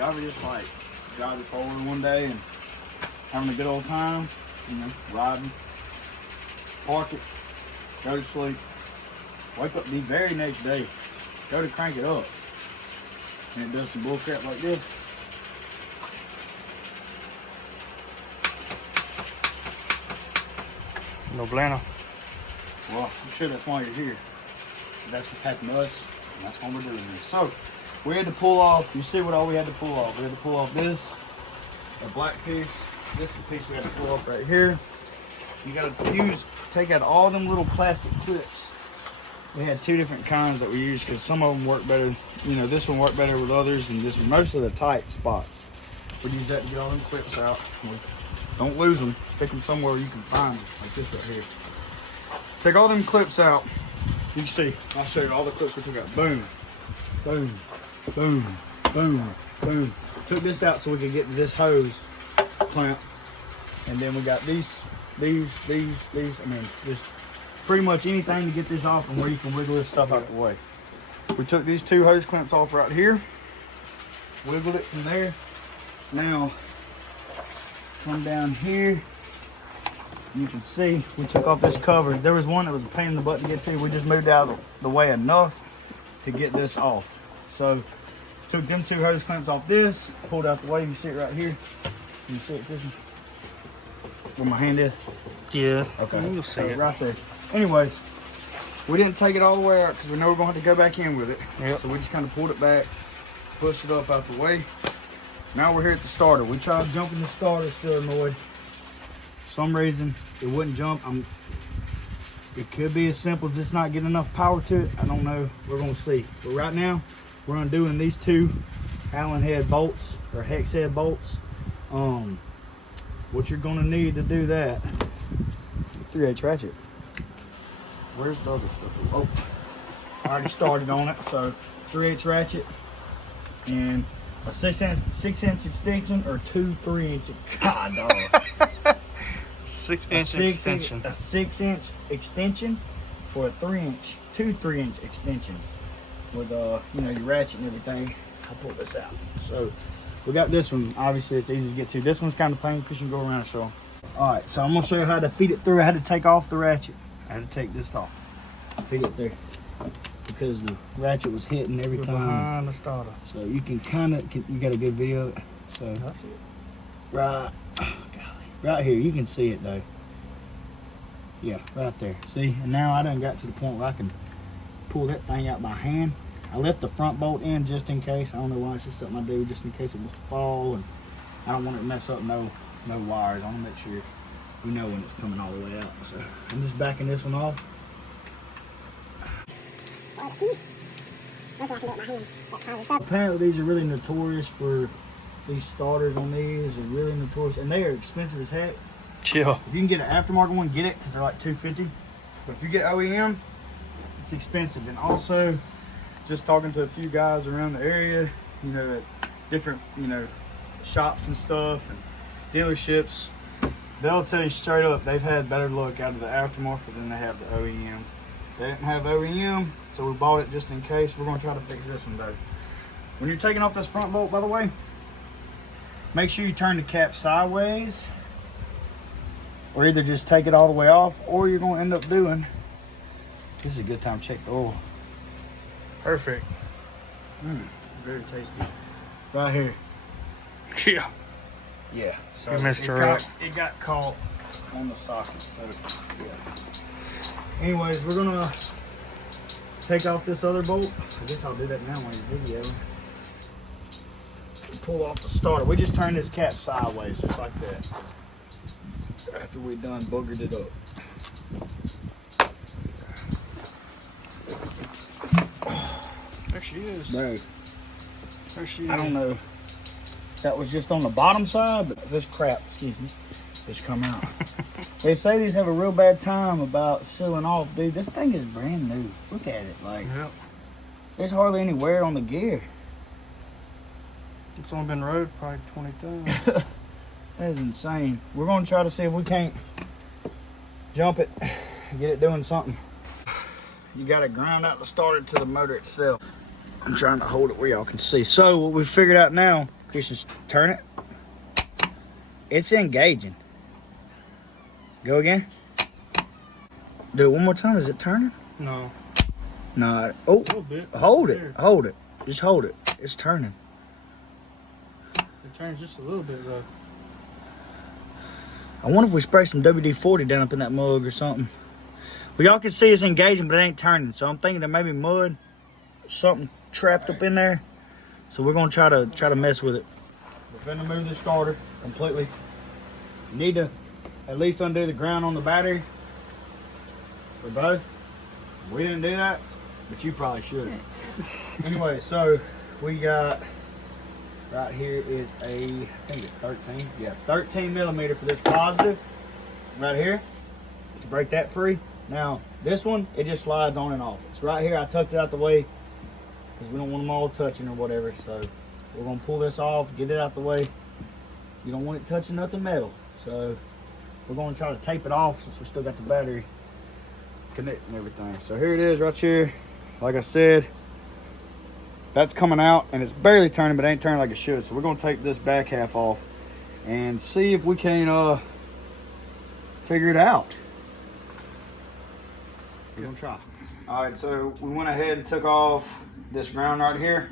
you ever just like drive it forward one day and having a good old time, you know, riding, park it, go to sleep, wake up the very next day, go to crank it up, and it does some bull crap like this. No bueno. Well, I'm sure that's why you're here. That's what's happened to us, and that's why we're doing this. So, we had to pull off, you see what all we had to pull off. We had to pull off this, a black piece. This is the piece we had to pull off right here. You gotta take out all them little plastic clips. We had two different kinds that we used because some of them work better. You know, this one worked better with others than this one. Most of the tight spots. We use that to get all them clips out. Don't lose them. Stick them somewhere you can find them, like this right here. Take all them clips out. You can see, I'll show you all the clips we took out. Boom, boom, boom, boom, boom. Took this out so we could get to this hose clamp. And then we got these. I mean, just pretty much anything to get this off and where you can wiggle this stuff out the way. We took these two hose clamps off right here. Wiggled it from there. Now, come down here. You can see we took off this cover. There was one that was a pain in the butt to get to. We just moved out of the way enough to get this off. So took them two hose clamps off this, pulled out the way. You see it right here. Can you see it, Christian? Where my hand is? Yeah. Okay. You'll see it right there. Anyways, we didn't take it all the way out because we know we're going to have to go back in with it. Yep. So we just kind of pulled it back, pushed it up out the way. Now we're here at the starter. We tried jumping the starter, solenoid. For some reason it wouldn't jump. It could be as simple as it's not getting enough power to it. I don't know. We're gonna see. But right now we're undoing these two Allen head bolts or hex head bolts. What you're gonna need to do that, 3/8 ratchet. Where's the other stuff? Oh, I already started on it. So 3/8 ratchet and a 6-inch extension or two 3-inch. God dog. 6-inch extension. A 6-inch extension or a 3-inch, two 3-inch extensions with you know, your ratchet and everything. I'll pull this out. So we got this one. Obviously it's easy to get to. This one's kind of pain because you can go around and show them. All right, so I'm gonna show you how to feed it through. I had to take off the ratchet. I had to take this off. Feed it through because the ratchet was hitting every time. Behind the starter. So you can kind of, you got a good video of it. So That's it. right, right here, you can see it though. Yeah, right there. See, and now I done got to the point where I can pull that thing out by hand. I left the front bolt in just in case. I don't know why, it's just something I do just in case it was to fall, and I don't want it to mess up no wires. I want to make sure we know when it's coming all the way out. So I'm just backing this one off. Apparently these are really notorious for, these starters on these are really notorious, and they are expensive as heck. Chill. If you can get an aftermarket one, get it, because they're like $250. But if you get OEM, it's expensive. And also, just talking to a few guys around the area, you know, at different, you know, shops and stuff and dealerships, they'll tell you straight up they've had better luck out of the aftermarket than they have the OEM. They didn't have OEM, so we bought it just in case. We're going to try to fix this one though. When you're taking off this front bolt, by the way, make sure you turn the cap sideways, or either just take it all the way off, or you're going to end up doing, this is a good time to check the oil. Perfect. Very tasty. Right here. Yeah. Yeah. So You missed her up. it got caught on the socket. So yeah. Anyways, we're gonna take off this other bolt. I guess I'll do that now while you're videoing. Pull off the starter. We just turned this cap sideways, just like that. After we done boogered it up. There she is. Bro, There she is. I don't know if that was just on the bottom side, but this crap, excuse me, just come out. They say these have a real bad time about sealing off. Dude, this thing is brand new. Look at it. Like, Yep. there's hardly any wear on the gear. It's only been rode probably 20 times. That is insane. We're going to try to see if we can't jump it and get it doing something. You got to ground out the starter to the motor itself. I'm trying to hold it where y'all can see. So what we figured out now, Christian, turn it. It's engaging. Go again. Do it one more time. Is it turning? No. No. Oh, A little bit. hold it. There. Hold it. Just hold it. It's turning. It turns just a little bit though. I wonder if we spray some WD-40 down up in that mug or something. Well, y'all can see it's engaging, but it ain't turning. So I'm thinking there may be mud, something trapped up in there. So we're gonna try to mess with it. We're gonna move the starter completely. You need to at least undo the ground on the battery for both. We didn't do that, but you probably should. Anyway, so we got right here is I think it's 13. Yeah, 13 millimeter for this positive right here to break that free. Now this one, it just slides on and off. It's right here. I tucked it out the way because we don't want them all touching or whatever. So we're gonna pull this off, get it out the way. You don't want it touching nothing metal. So we're gonna try to tape it off since we still got the battery connected and everything. So here it is right here. Like I said, that's coming out and it's barely turning, but it ain't turning like it should. So we're gonna take this back half off and see if we can figure it out. We're gonna try. All right, so we went ahead and took off this ground right here.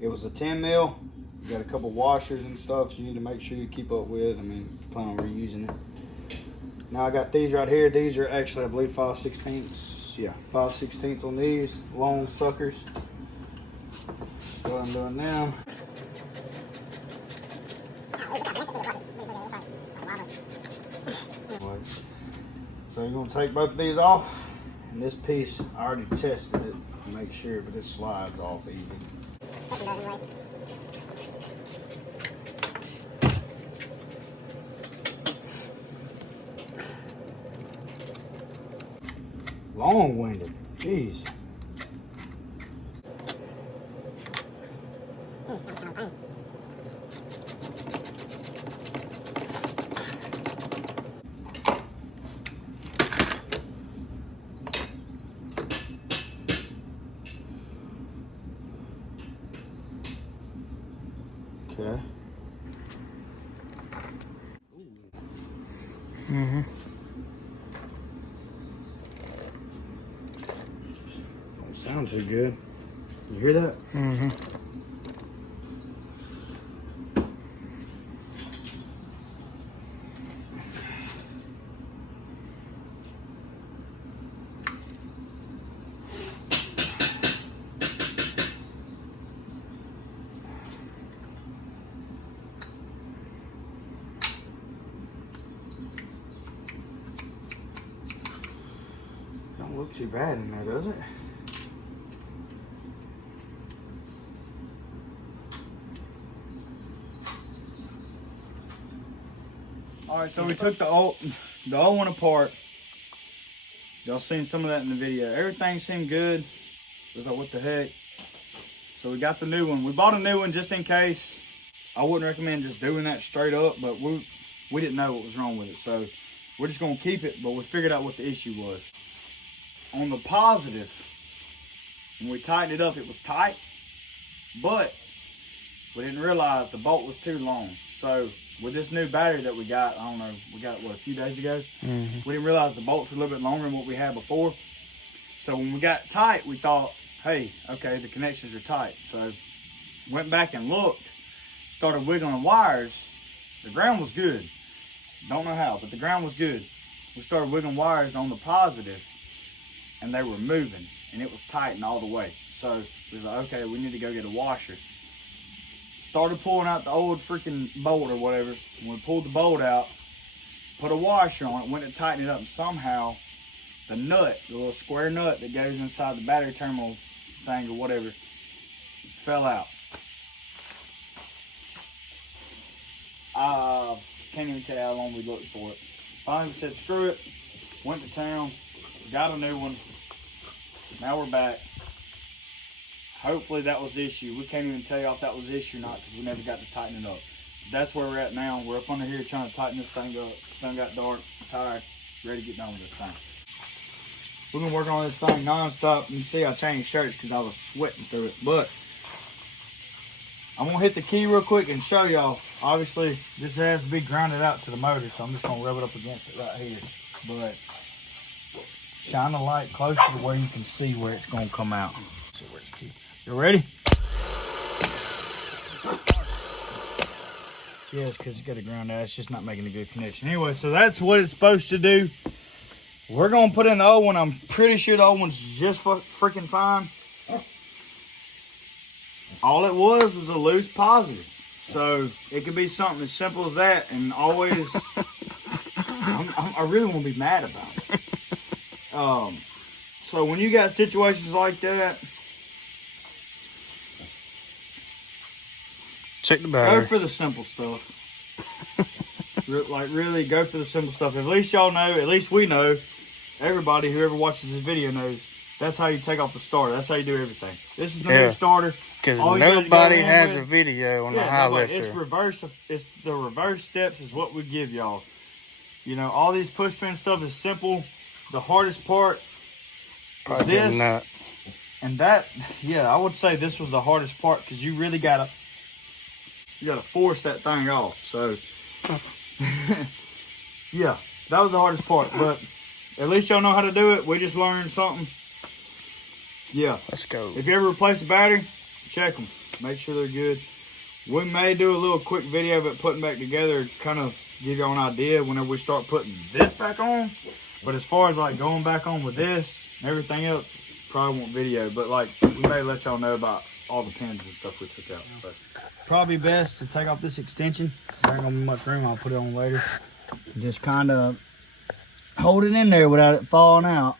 It was a 10 mil. You got a couple washers and stuff, so you need to make sure you keep up with. I mean, if you plan on reusing it. Now I got these right here. These are actually, I believe, 5/16. Yeah, 5/16 on these long suckers. What I'm doing now. So you're gonna take both of these off, and this piece I already tested it to make sure, but it slides off easy. Long-winded, jeez. Okay. Mm-hmm. Don't sound too good. You hear that? Mm-hmm. Don't look too bad in there, does it? All right, so we took the old one apart. Y'all seen some of that in the video. Everything seemed good. It was like, what the heck? So we got the new one. We bought a new one just in case. I wouldn't recommend just doing that straight up, but we didn't know what was wrong with it. So we're just gonna keep it, but we figured out what the issue was. On the positive, when we tightened it up, it was tight, but we didn't realize the bolt was too long. So with this new battery that we got, I don't know, we got it, what, a few days ago? Mm-hmm. We didn't realize the bolts were a little bit longer than what we had before. So when we got tight, we thought, hey, okay, the connections are tight. So went back and looked, started wiggling wires. The ground was good. Don't know how, but the ground was good. We started wiggling wires on the positive, and they were moving, and it was tightened all the way. So we was like, okay, we need to go get a washer. Started pulling out the old freaking bolt or whatever. When we pulled the bolt out, put a washer on it, went to tighten it up, and somehow the nut, the little square nut that goes inside the battery terminal thing or whatever, fell out. Can't even tell you how long we looked for it. Finally said, screw it. Went to town, got a new one. Now we're back. Hopefully that was the issue. We can't even tell you if that was the issue or not because we never got to tighten it up. That's where we're at now. We're up under here trying to tighten this thing up. This thing got dark, I'm tired, ready to get done with this thing. We've been working on this thing non-stop. You can see I changed shirts because I was sweating through it. But I'm gonna hit the key real quick and show y'all. Obviously, this has to be grounded out to the motor, so I'm just gonna rub it up against it right here. But shine the light closer to where you can see where it's gonna come out. See where's the key. You ready? Yes, because you got to ground out. It's just not making a good connection. Anyway, so that's what it's supposed to do. We're gonna put in the old one. I'm pretty sure the old one's just freaking fine. All it was a loose positive. So it could be something as simple as that, and always, I really want to be mad about it. So when you got situations like that, check the battery. go for the simple stuff. Like really go for the simple stuff. At least y'all know, at least we know, everybody, whoever watches this video knows, that's how you take off the starter. That's how you do everything. This is the new starter. Because nobody has a video on the high lifter. It's reverse. It's the reverse steps is what we give y'all. You know, all these push pin stuff is simple. The hardest part is this. Nut. And that, yeah, I would say this was the hardest part because you really gotta force that thing off. So, yeah, that was the hardest part. But at least y'all know how to do it. We just learned something. Yeah. Let's go. If you ever replace a battery, check them. Make sure they're good. We may do a little quick video of it putting back together, kind of give y'all an idea whenever we start putting this back on. But as far as like going back on with this and everything else, probably won't video. But like we may let y'all know about all the pins and stuff we took out. So. Probably best to take off this extension because there ain't gonna be much room. I'll put it on later. Just kind of hold it in there without it falling out.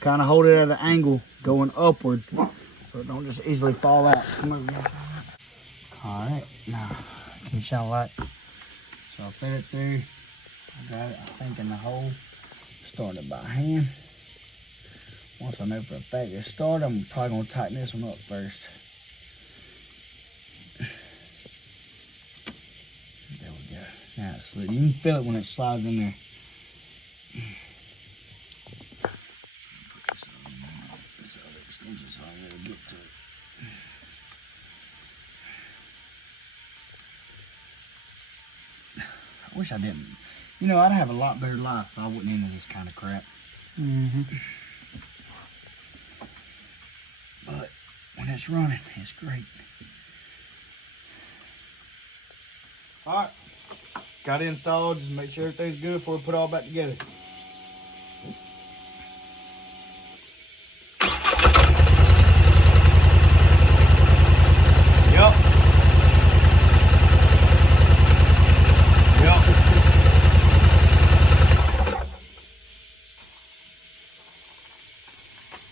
Kind of hold it at an angle going upward so it don't just easily fall out. Come over here. All right, now can you shine a light? So I fed it through. I got it, I think, in the hole. Started by hand. Once I know for a fact it's started, I'm probably gonna tighten this one up first. There we go. Now it's slid. You can feel it when it slides in there. So I'm gonna get to it. I wish I didn't. You know, I'd have a lot better life if I wasn't into this kind of crap. But when it's running, it's great. All right, got it installed. Just make sure everything's good before we put it all back together.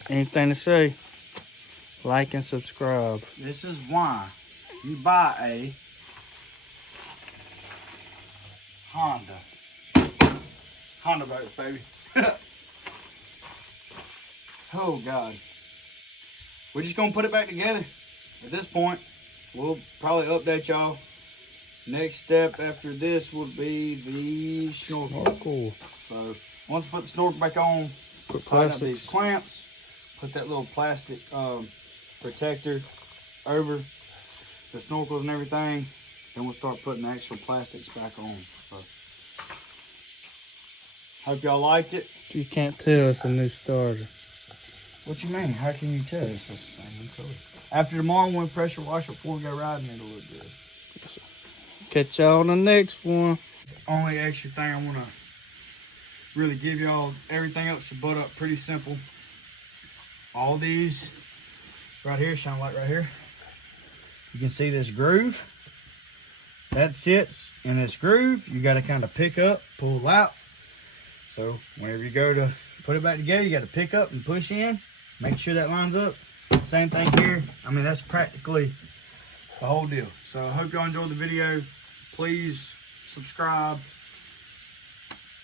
Anything to say? Like and subscribe. This is why you buy a Honda boats, baby. Oh God, we're just gonna put it back together. At this point, we'll probably update y'all. Next step after this would be the snorkel. Oh, cool. So once we put the snorkel back on, put tighten up these clamps. Put that little plastic protector over the snorkels and everything. Then we'll start putting the actual plastics back on. So, hope y'all liked it. You can't tell it's a new starter. What you mean? How can you tell? It's the same color. After tomorrow, when we pressure wash it before we go riding, it'll look good. Catch y'all on the next one. It's the only extra thing I want to really give y'all. Everything else should butt up pretty simple. All these right here, shine light right here. You can see this groove that sits in this groove. You got to kind of pick up, pull out. So whenever you go to put it back together, you got to pick up and push in, make sure that lines up. Same thing here. I mean, that's practically the whole deal. So I hope y'all enjoyed the video. Please subscribe,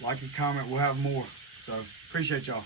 like and comment. We'll have more. So appreciate y'all.